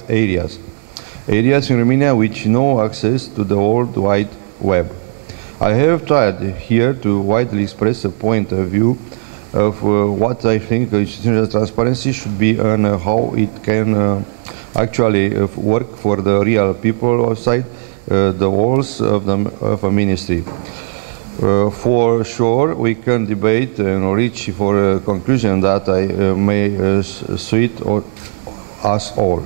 white areas. Areas in Romania which no access to the World Wide Web. I have tried here to widely express a point of view of what I think institutional transparency should be and how it can actually work for the real people outside the walls of a ministry. For sure, we can debate and reach for a conclusion that I may suit us all.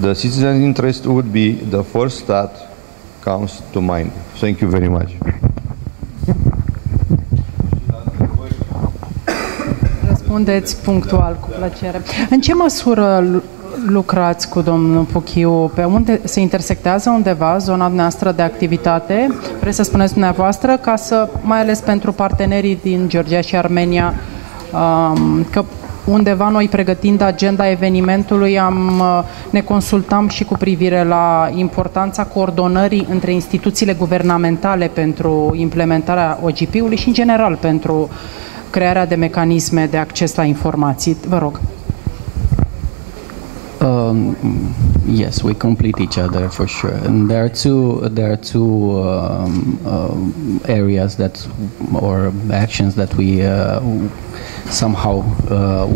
The citizen interest would be the first that comes to mind. Thank you very much. Răspundeți punctual, cu plăcere. În ce măsură lucrați cu domnul Puchiu? Pe unde se intersectează undeva zona noastră de activitate? Vreți să spuneți dumneavoastră, ca să, mai ales pentru partenerii din Georgia și Armenia, că undeva noi, pregătind agenda evenimentului, ne consultam și cu privire la importanța coordonării între instituțiile guvernamentale pentru implementarea OGP-ului și, în general, pentru crearea de mecanisme de acces la informații. Vă rog. Yes, we complete each other for sure, and there are two areas or actions that we somehow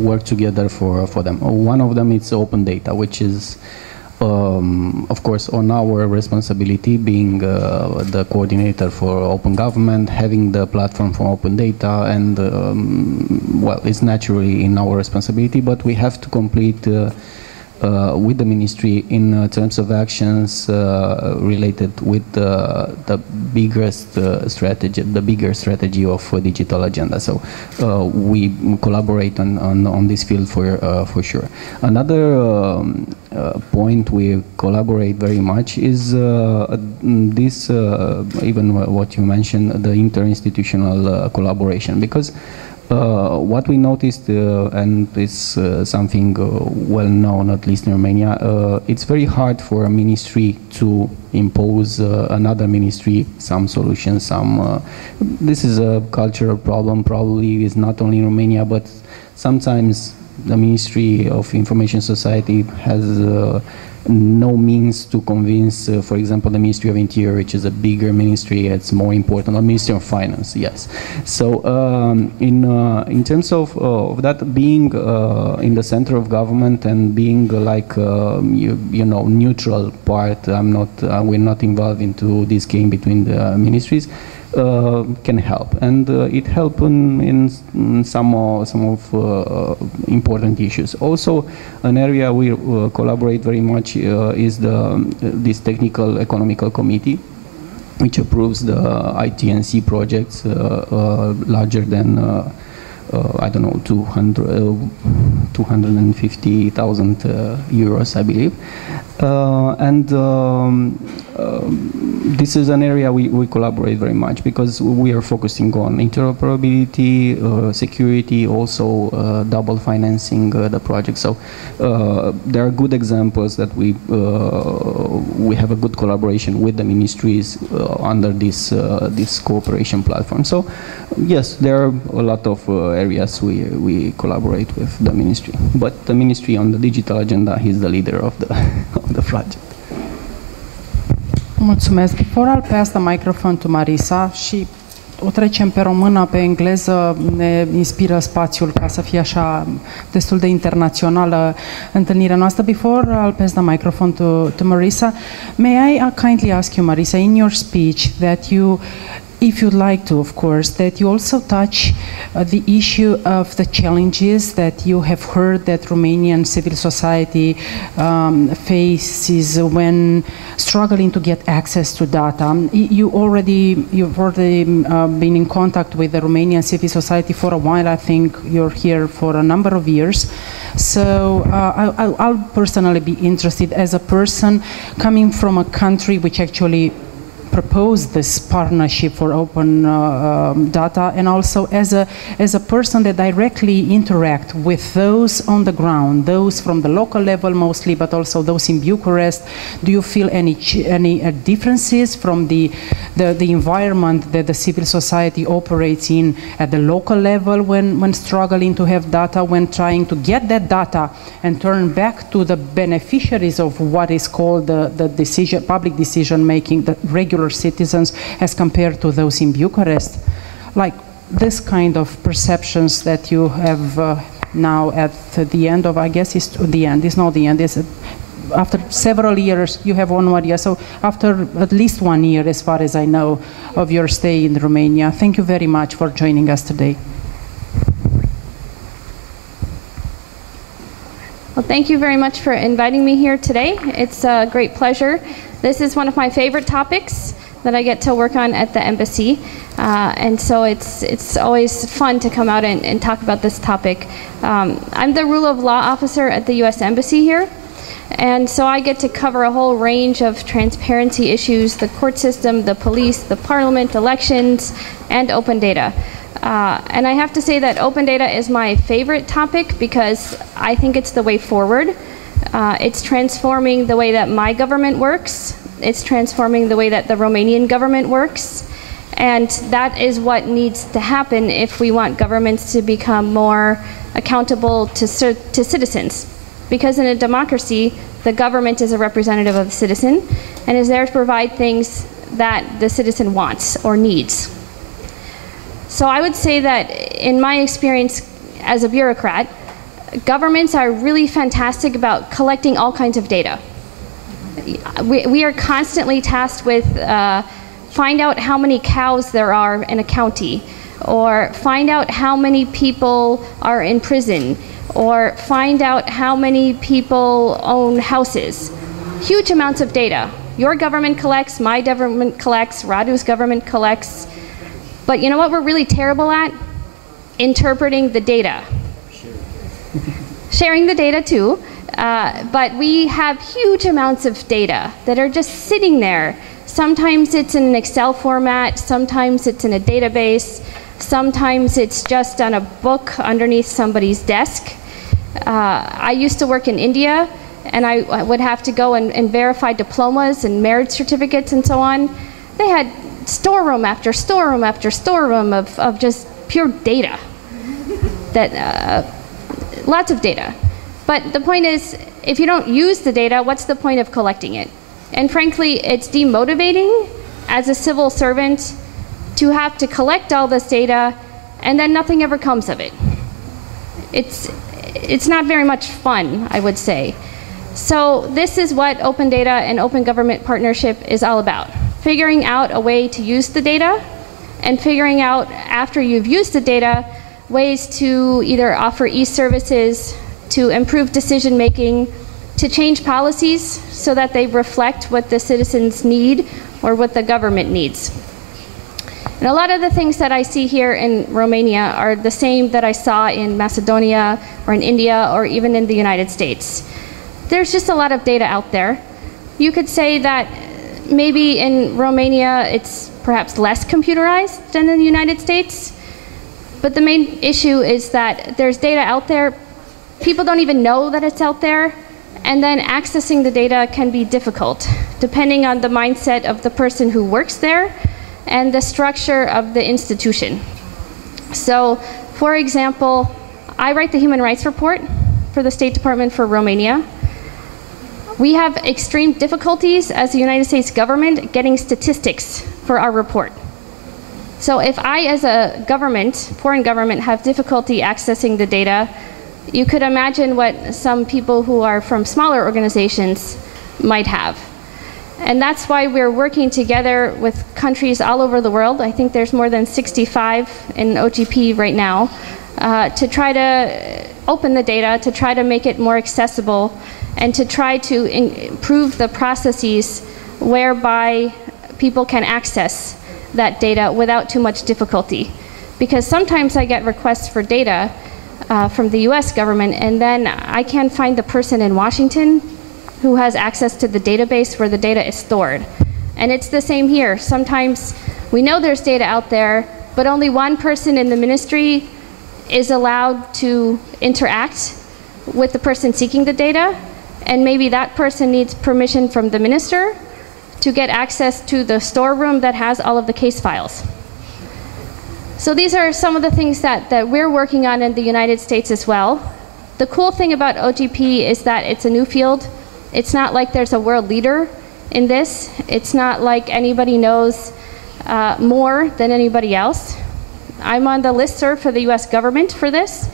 work together for them. One of them is open data, which is of course on our responsibility, being the coordinator for open government, having the platform for open data, and well, it's naturally in our responsibility, but we have to complete with the ministry in terms of actions related with the biggest strategy, the bigger strategy of digital agenda. So we collaborate on this field for sure. Another point we collaborate very much is this, even what you mentioned, the interinstitutional collaboration, because what we noticed, and it's something well known, at least in Romania, it's very hard for a ministry to impose another ministry some solutions. This is a cultural problem, probably is not only in Romania, but sometimes the Ministry of Information Society has no means to convince, for example, the Ministry of Interior, which is a bigger ministry, it's more important, or Ministry of Finance, yes. So in terms of that being in the center of government and being like you know, neutral part, we're not involved into this game between the ministries, can help, and it helps in some of important issues. Also, an area we collaborate very much is this technical economical committee, which approves the ITNC projects larger than I don't know, 250,000 euros, I believe. And this is an area we collaborate very much, because we are focusing on interoperability, security, also double financing the project. So there are good examples that we have a good collaboration with the ministries under this cooperation platform. So yes, there are a lot of areas we collaborate with the ministry, but the ministry on the digital agenda is the leader of the project. Mulțumesc. Before I'll pass the microphone to Marisa, și o trecem pe română, pe engleză, ne inspiră spațiul ca să fie așa destul de internațională întâlnirea noastră. Before I'll pass the microphone to Marisa, may I kindly ask you, Marisa, in your speech that you, if you'd like to, of course, that you also touch the issue of the challenges that you have heard that Romanian civil society faces when struggling to get access to data. You've already been in contact with the Romanian civil society for a while. I think you're here for a number of years. So I'll personally be interested, as a person coming from a country which actually proposed this partnership for open data, and also as a person that directly interact with those on the ground, those from the local level mostly, but also those in Bucharest. Do you feel any differences from the environment that the civil society operates in at the local level when struggling to have data, when trying to get that data and turn back to the beneficiaries of what is called the public decision making, the regular citizens, as compared to those in Bucharest? Like this kind of perceptions that you have now at the end of, I guess it's the end, it's not the end, it's after several years, you have ONGurile, so after at least 1 year, as far as I know, of your stay in Romania. Thank you very much for joining us today. Well, thank you very much for inviting me here today. It's a great pleasure. This is one of my favorite topics that I get to work on at the embassy. And so it's always fun to come out and talk about this topic. I'm the rule of law officer at the U.S. Embassy here. And so I get to cover a whole range of transparency issues, the court system, the police, the parliament, elections, and open data. And I have to say that open data is my favorite topic because I think it's the way forward. It's transforming the way that my government works. It's transforming the way that the Romanian government works. And that is what needs to happen if we want governments to become more accountable to citizens. Because in a democracy, the government is a representative of the citizen and is there to provide things that the citizen wants or needs. So I would say that in my experience as a bureaucrat, governments are really fantastic about collecting all kinds of data. We are constantly tasked with find out how many cows there are in a county, or find out how many people are in prison, or find out how many people own houses. Huge amounts of data. Your government collects, my government collects, Radu's government collects. But you know what we're really terrible at? Interpreting the data. Sharing the data too, but we have huge amounts of data that are just sitting there. Sometimes it's in an Excel format, sometimes it's in a database, sometimes it's just on a book underneath somebody's desk. I used to work in India, and I would have to go and verify diplomas and marriage certificates and so on. They had storeroom after storeroom after storeroom of just pure data. Lots of data. But the point is, if you don't use the data, what's the point of collecting it? And frankly, it's demotivating as a civil servant to have to collect all this data and then nothing ever comes of it. It's not very much fun, I would say. So this is what open data and open government partnership is all about. Figuring out a way to use the data and figuring out, after you've used the data, ways to either offer e-services, to improve decision making, to change policies so that they reflect what the citizens need or what the government needs. And a lot of the things that I see here in Romania are the same that I saw in Macedonia or in India or even in the United States. There's just a lot of data out there. You could say that maybe in Romania it's perhaps less computerized than in the United States, but the main issue is that there's data out there, people don't even know that it's out there, and then accessing the data can be difficult, depending on the mindset of the person who works there and the structure of the institution. So, for example, I write the human rights report for the State Department for Romania. We have extreme difficulties as the United States government getting statistics for our report. So if I, as a government, foreign government, have difficulty accessing the data, you could imagine what some people who are from smaller organizations might have. And that's why we're working together with countries all over the world. I think there's more than 65 in OGP right now, to try to open the data, to try to make it more accessible, and to try to improve the processes whereby people can access that data without too much difficulty. Because sometimes I get requests for data from the US government, and then I can't find the person in Washington who has access to the database where the data is stored. And it's the same here. Sometimes we know there's data out there, but only one person in the ministry is allowed to interact with the person seeking the data, and maybe that person needs permission from the minister to get access to the storeroom that has all of the case files. So these are some of the things that we're working on in the United States as well. The cool thing about OGP is that it's a new field. It's not like there's a world leader in this. It's not like anybody knows more than anybody else. I'm on the listserv for the US government for this,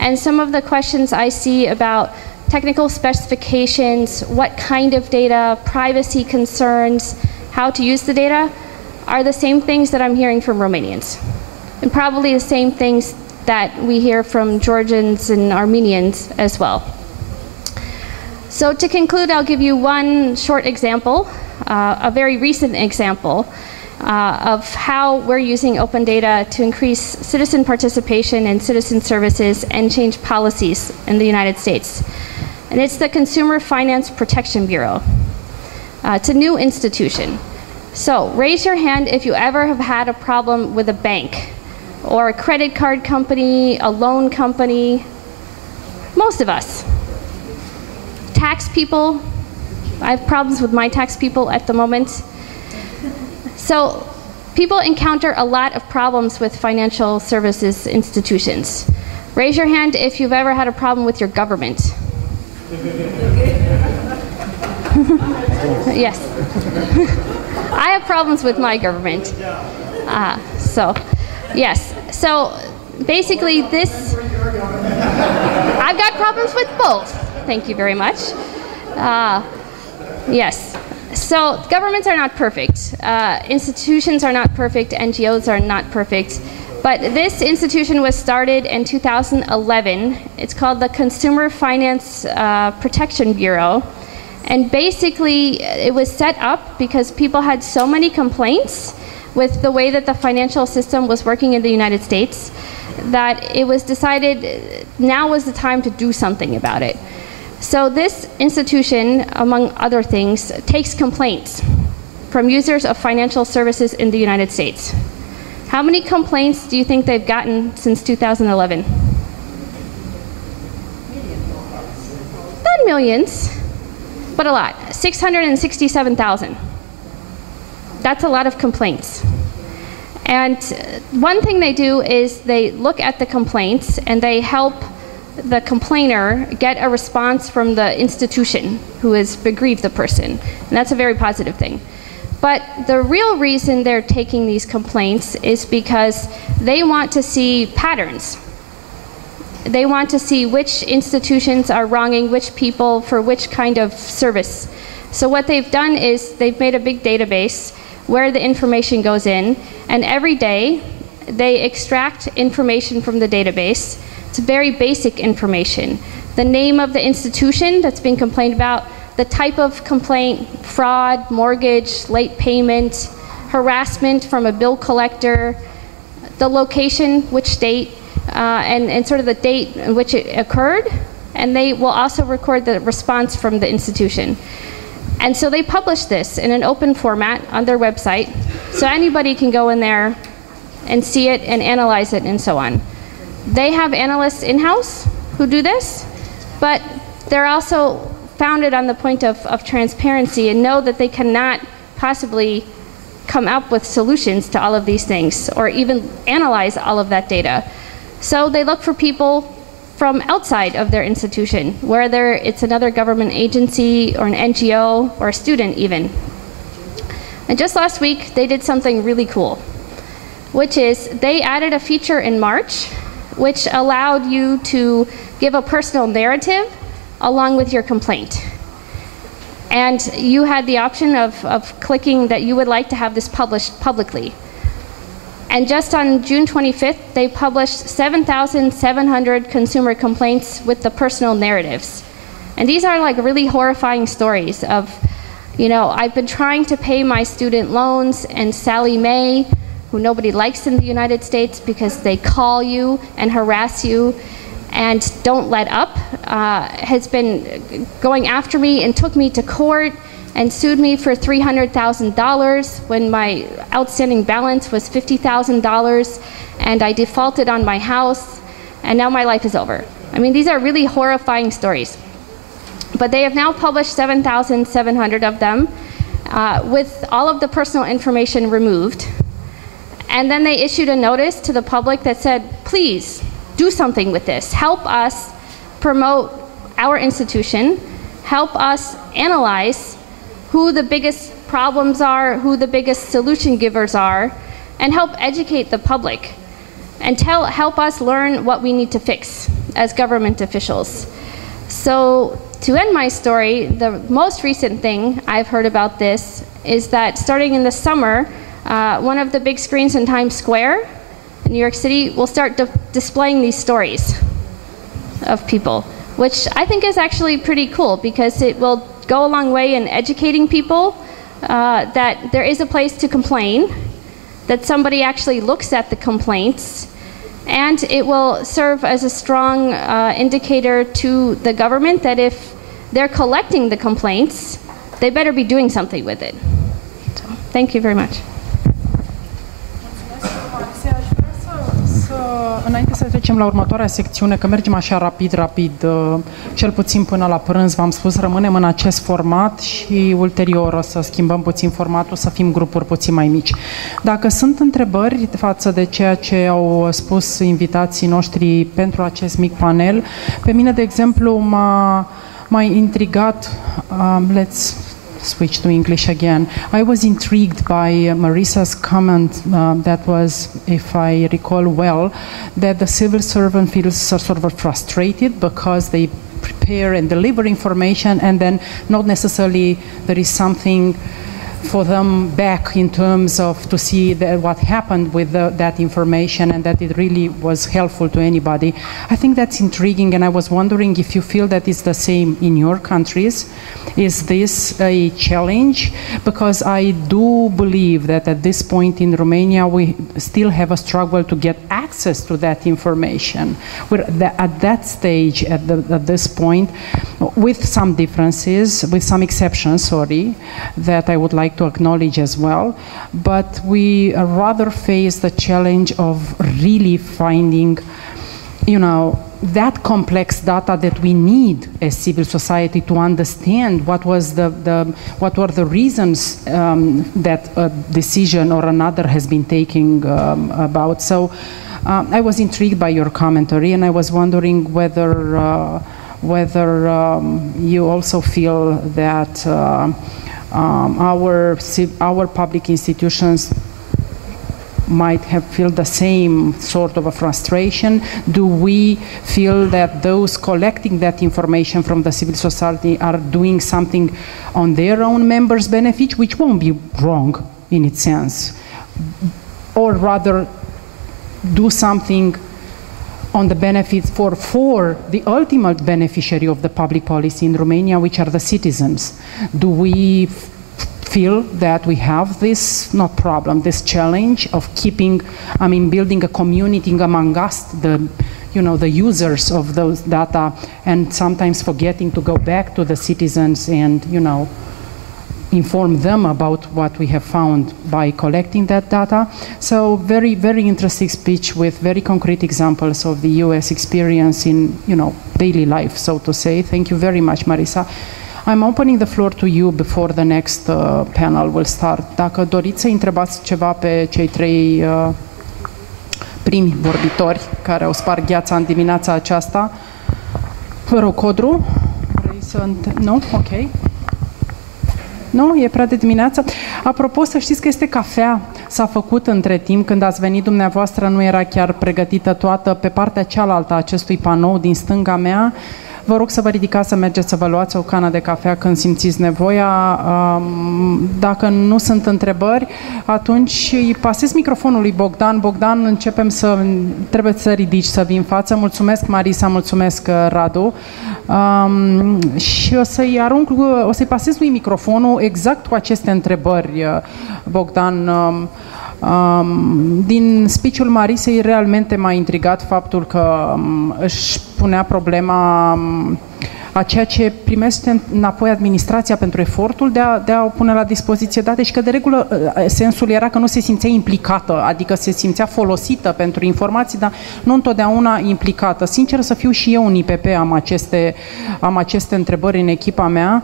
and some of the questions I see about technical specifications, what kind of data, privacy concerns, how to use the data, are the same things that I'm hearing from Romanians. And probably the same things that we hear from Georgians and Armenians as well. So to conclude, I'll give you one short example, a very recent example of how we're using open data to increase citizen participation in citizen services and change policies in the United States. And it's the Consumer Finance Protection Bureau. It's a new institution. So raise your hand if you ever have had a problem with a bank or a credit card company, a loan company. Most of us. Tax people. I have problems with my tax people at the moment. So people encounter a lot of problems with financial services institutions. Raise your hand if you've ever had a problem with your government. Yes. I have problems with my government. So, yes. So basically this, I've got problems with both. Thank you very much. Yes. So governments are not perfect. Institutions are not perfect. NGOs are not perfect. But this institution was started in 2011. It's called the Consumer Finance Protection Bureau. And basically, it was set up because people had so many complaints with the way that the financial system was working in the United States that it was decided now was the time to do something about it. So this institution, among other things, takes complaints from users of financial services in the United States. How many complaints do you think they've gotten since 2011? Not millions, but a lot. 667,000. That's a lot of complaints. And one thing they do is they look at the complaints and they help the complainer get a response from the institution who has bereaved the person. And that's a very positive thing. But the real reason they're taking these complaints is because they want to see patterns. They want to see which institutions are wronging which people for which kind of service. So what they've done is they've made a big database where the information goes in, and every day they extract information from the database. It's very basic information. The name of the institution that's being complained about, the type of complaint, fraud, mortgage, late payment, harassment from a bill collector, the location, which date, and sort of the date in which it occurred, and they will also record the response from the institution. And so they publish this in an open format on their website, so anybody can go in there and see it and analyze it and so on. They have analysts in-house who do this, but they're also founded on the point of transparency and know that they cannot possibly come up with solutions to all of these things or even analyze all of that data. So they look for people from outside of their institution, whether it's another government agency or an NGO or a student even. And just last week, they did something really cool, which is they added a feature in March which allowed you to give a personal narrative along with your complaint. And you had the option of clicking that you would like to have this published publicly. And just on June 25th, they published 7,700 consumer complaints with the personal narratives. And these are like really horrifying stories of, you know, I've been trying to pay my student loans, and Sally Mae, who nobody likes in the United States because they call you and harass you and don't let up, has been going after me and took me to court and sued me for $300,000 when my outstanding balance was $50,000, and I defaulted on my house, and now my life is over. I mean, these are really horrifying stories. But they have now published 7,700 of them with all of the personal information removed. And then they issued a notice to the public that said, please do something with this. Help us promote our institution. Help us analyze who the biggest problems are, who the biggest solution givers are, and help educate the public. And help us learn what we need to fix as government officials. So to end my story, the most recent thing I've heard about this is that starting in the summer, one of the big screens in Times Square in New York City will start displaying these stories of people, which I think is actually pretty cool because it will go a long way in educating people that there is a place to complain, that somebody actually looks at the complaints, and it will serve as a strong indicator to the government that if they're collecting the complaints, they better be doing something with it. So, thank you very much. Înainte să trecem la următoarea secțiune, că mergem așa rapid, cel puțin până la prânz, v-am spus, rămânem în acest format și ulterior o să schimbăm puțin formatul, să fim grupuri puțin mai mici. Dacă sunt întrebări față de ceea ce au spus invitații noștri pentru acest mic panel, pe mine, de exemplu, m-a intrigat, let's switch to English again. I was intrigued by Marisa's comment that was, if I recall well, that the civil servant feels sort of frustrated because they prepare and deliver information and then not necessarily there is something for them back in terms of to see what happened with that information and that it really was helpful to anybody. I think that's intriguing, and I was wondering if you feel that it's the same in your countries. Is this a challenge? Because I do believe that at this point in Romania we still have a struggle to get access to that information. We're at that stage, at this point, with some differences, with some exceptions, sorry, that I would like to acknowledge as well, but we rather face the challenge of really finding, you know, that complex data that we need as civil society to understand what was what were the reasons that a decision or another has been taken about. So I was intrigued by your commentary, and I was wondering whether you also feel that our public institutions might have feel the same sort of a frustration. Do we feel that those collecting that information from the civil society are doing something on their own members' benefit, which won't be wrong in its sense, or rather do something on the benefits for the ultimate beneficiary of the public policy in Romania, which are the citizens? Do we feel that we have this, not problem, this challenge of keeping, building a community among us, the users of those data, and sometimes forgetting to go back to the citizens and, inform them about what we have found by collecting that data. So very, very interesting speech with very concrete examples of the US experience in, daily life, so to say. Thank you very much, Marisa. I'm opening the floor to you before the next panel will start. Dacă doriți să întrebați ceva pe cei trei primi vorbitori care au spart gheața în dimineața aceasta, vă rog, Codru. Vrei să... Nu? Ok. Nu? E prea de dimineață? Apropo, să știți că este cafea. S-a făcut între timp. Când ați venit dumneavoastră, nu era chiar pregătită toată. Pe partea cealaltă a acestui panou, din stânga mea, vă rog să vă ridicați, să mergeți să vă luați o cană de cafea când simțiți nevoia. Dacă nu sunt întrebări, atunci îi pasez microfonul lui Bogdan. Bogdan, începem trebuie să ridici, să vii în față. Mulțumesc, Marisa, mulțumesc, Radu. Și o să-i pasez lui microfonul exact cu aceste întrebări, Bogdan. Din speech-ul Marisei realmente m-a intrigat faptul că își punea problema a ceea ce primește înapoi administrația pentru efortul de a pune la dispoziție date și că de regulă sensul era că nu se simțea implicată, adică se simțea folosită pentru informații, dar nu întotdeauna implicată. Sincer să fiu și eu un IPP, am aceste întrebări în echipa mea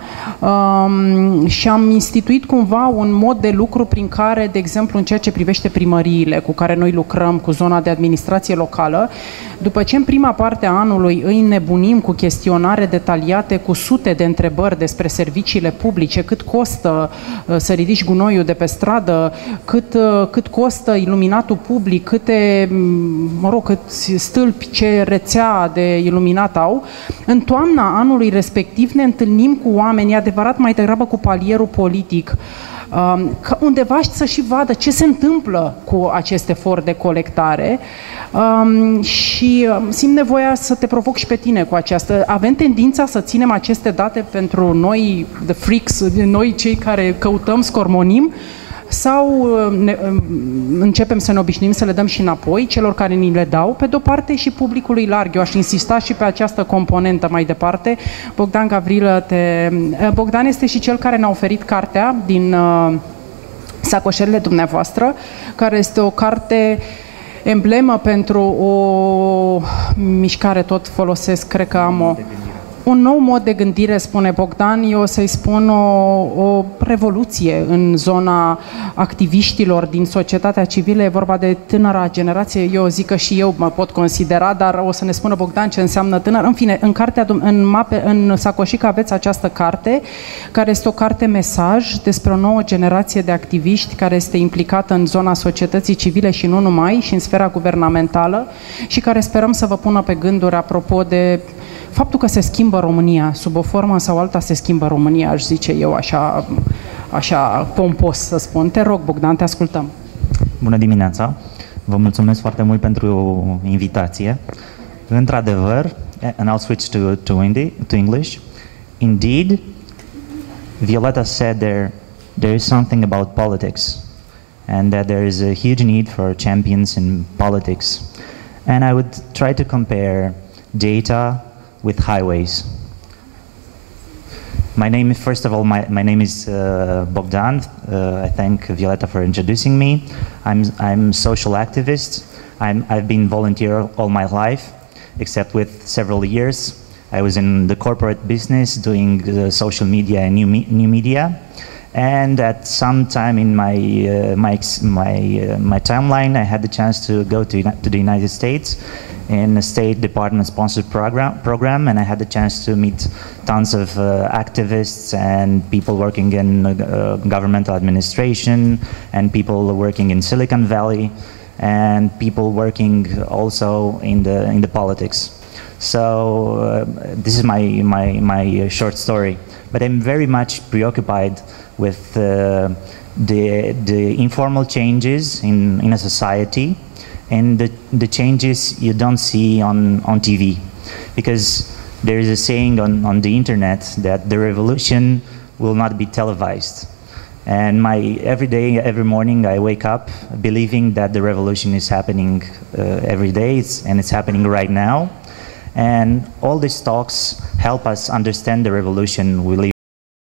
și am instituit cumva un mod de lucru prin care, de exemplu, în ceea ce privește primăriile cu care noi lucrăm, cu zona de administrație locală, după ce în prima parte a anului îi nebunim cu chestionare detaliate, cu sute de întrebări despre serviciile publice, cât costă să ridici gunoiul de pe stradă, cât costă iluminatul public, câți stâlpi, ce rețea de iluminat au, în toamna anului respectiv ne întâlnim cu oameni, adevărat mai degrabă cu palierul politic, că undeva să și vadă ce se întâmplă cu acest efort de colectare și simt nevoia să te provoc și pe tine cu aceasta. Avem tendința să ținem aceste date pentru noi, the freaks, noi cei care căutăm, scormonim, sau începem să ne obișnuim să le dăm și înapoi celor care ni le dau, pe de-o parte, și publicului larg. Eu aș insista și pe această componentă mai departe. Bogdan Gavrilă, Bogdan este și cel care ne-a oferit cartea din sacoșelele dumneavoastră, care este o carte emblemă pentru o mișcare, tot folosesc, cred că am un nou mod de gândire, spune Bogdan, eu o să-i spun o revoluție în zona activiștilor din societatea civilă, e vorba de tânăra generație, eu zic că și eu mă pot considera, dar o să ne spună Bogdan ce înseamnă tânăr. În fine, în sacoșică aveți această carte, care este o carte mesaj despre o nouă generație de activiști care este implicată în zona societății civile și nu numai, și în sfera guvernamentală, și care sperăm să vă pună pe gânduri apropo de faptul că se schimbă România, sub o formă sau alta se schimbă România, aș zice eu, așa pompos să spun. Te rog, Bogdan, te ascultăm. Bună dimineața! Vă mulțumesc foarte mult pentru invitație. Într-adevăr, and I'll switch to English. Indeed, Violeta said there is something about politics, and that there is a huge need for champions in politics. And I would try to compare data with highways. First of all, my name is Bogdan. I thank Violeta for introducing me. I'm a social activist. I've been volunteer all my life, except with several years. I was in the corporate business doing social media and new media. And at some time in my timeline, I had the chance to go to the United States in a State Department-sponsored program, and I had the chance to meet tons of activists and people working in governmental administration, and people working in Silicon Valley, and people working also in the politics. So this is my short story. But I'm very much preoccupied with the informal changes in a society, and the changes you don't see on TV. Because there is a saying on the internet that the revolution will not be televised. And every day, every morning, I wake up believing that the revolution is happening every day, and it's happening right now. And all these talks help us understand the revolution we live